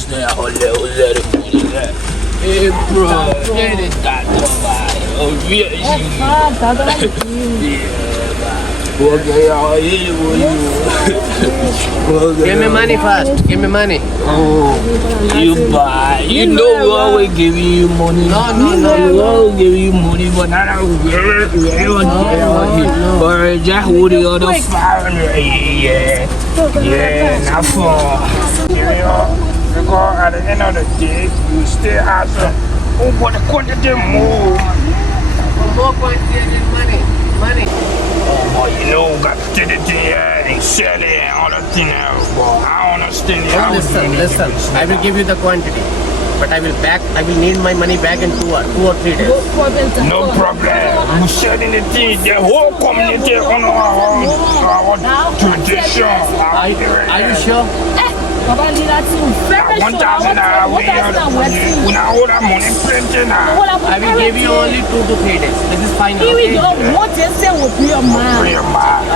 उसने Hey bro, ini tak terbaik. Oh yeah, Give me money first. Give me money. Oh, you buy. You know we always give you money. No. We always give you money, but not out here. Or just hold the other phone. Yeah, not for. Because at the end of the day, you still have some. Oh, but the quantity more. More quantity than money. Oh, boy, you know, got to get it there and sell it and all that thing else, boy. I don't understand it. Listen. I will give you the quantity, but I will need my money back in 2 or 3 days. No problem. You selling the thing, the whole community on our tradition. Are you sure? 1,000 naira, we now hold our money plenty now. I will give you only 2 to 3 days. This is fine. Here we Okay? go. What is it with your man? Free your mind.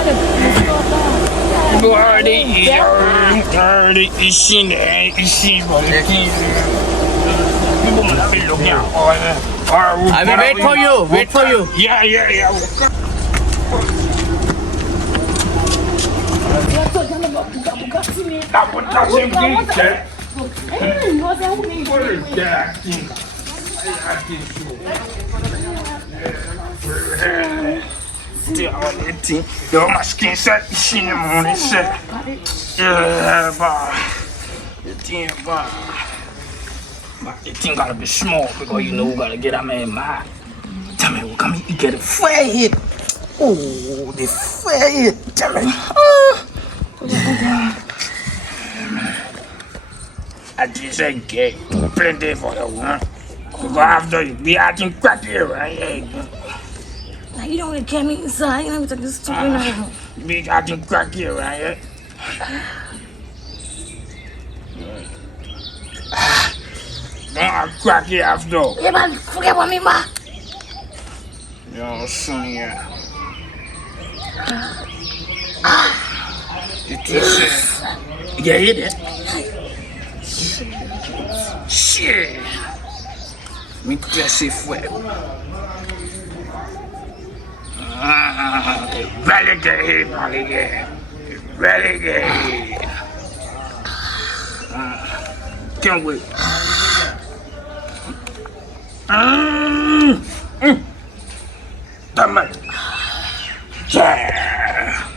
You already seen but the thing. People must be looking at all that. I will wait for you. Yeah. That would not seem good, sir. What is that thing? I think so. Still on that thing. Yo, my skin set, you see in the morning set. Yeah, but the thing, but the thing gotta be small because you know we gotta get that man mad. Tell me, we come here, you get a fair hit. Oh, the fair hit. Tell me. I just said gay. Plenty for the one. Because after you be acting crappy, right? Now you don't want to get me inside. You know what I'm talking about. Be acting crappy, right? Don't act cracky after. Yeah, man, forget about me, ma. Yo, son, yeah. It is. You hear that? Shit. Me just say fue. Relegate, relegate. Can't wait. Damn it. Yeah.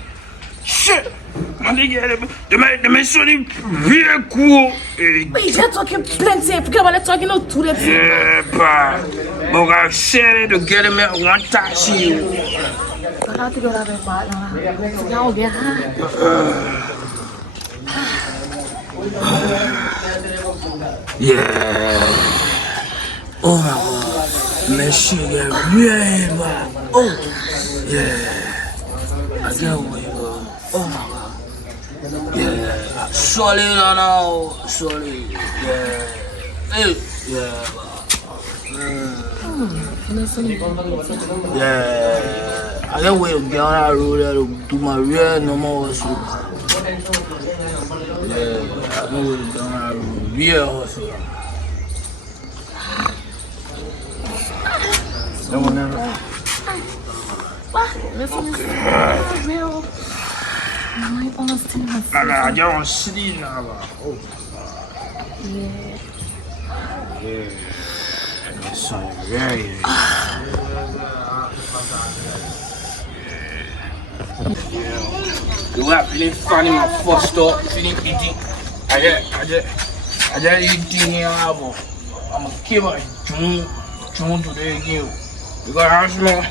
Shit. My nigga, the mission is real cool. Wait, you're talking plenty. Forget about it talking no to that. Yeah, but I said it to get him at one taxi. I have to go out and now get high. Yeah. Oh my God. Messi get real bad. Oh. Yeah. I get away, bro. Oh my God. Yeah. Solid now. Solid. Yeah. Hey. Yeah. Yeah. I get way to get on that road there to do my real normal hustle. Yeah. I get way to get on that road. Real hustle. No one ever. Okay. Real. My honesty has. I just want to sleep now. Oh. Yeah. Yeah. That's so very. You have been funny my first stop, feeling eating. I just eating here. I'm a keep a June today again. Because I smell.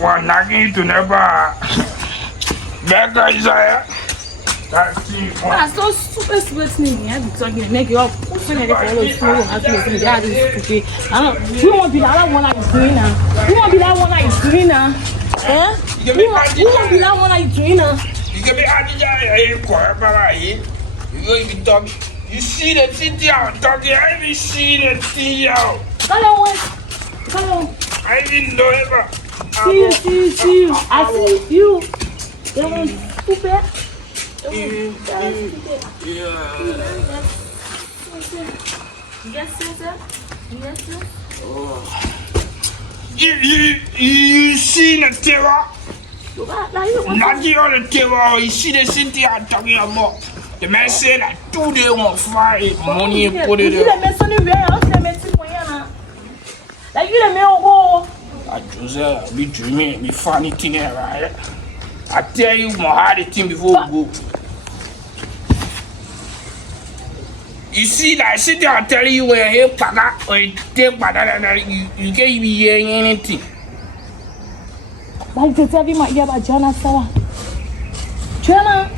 What knocking you to never. That guy is there. That's the I so super sneaky. I be talking, make you up. Who's gonna get all those people? I feel like that is stupid. I don't. You won't be that one like doing now. You won't be that one like doing now. Eh? You won't be that one like doing now. You can be out there, you be talking. You see the thing out talking. I even see the thing out. Come on. I didn't know ever. See you. I see you. You want stupid? Yes, sir. Yes, sir. You see the terror? Là, il Not the terror. You see the city I'm talking about. The man said that 2 days won't fly money and put it il est mis son numéro, il est mis son moyen là. Là, il est mis au gros. Joseph, be dreaming, be funny thing, right? I tell you, my hard thing before we go. You see that shit I'm telling you when you hear Paga or you take Paga, you can't even hear anything. Mas você sabe mais de Jana Sala. Jana.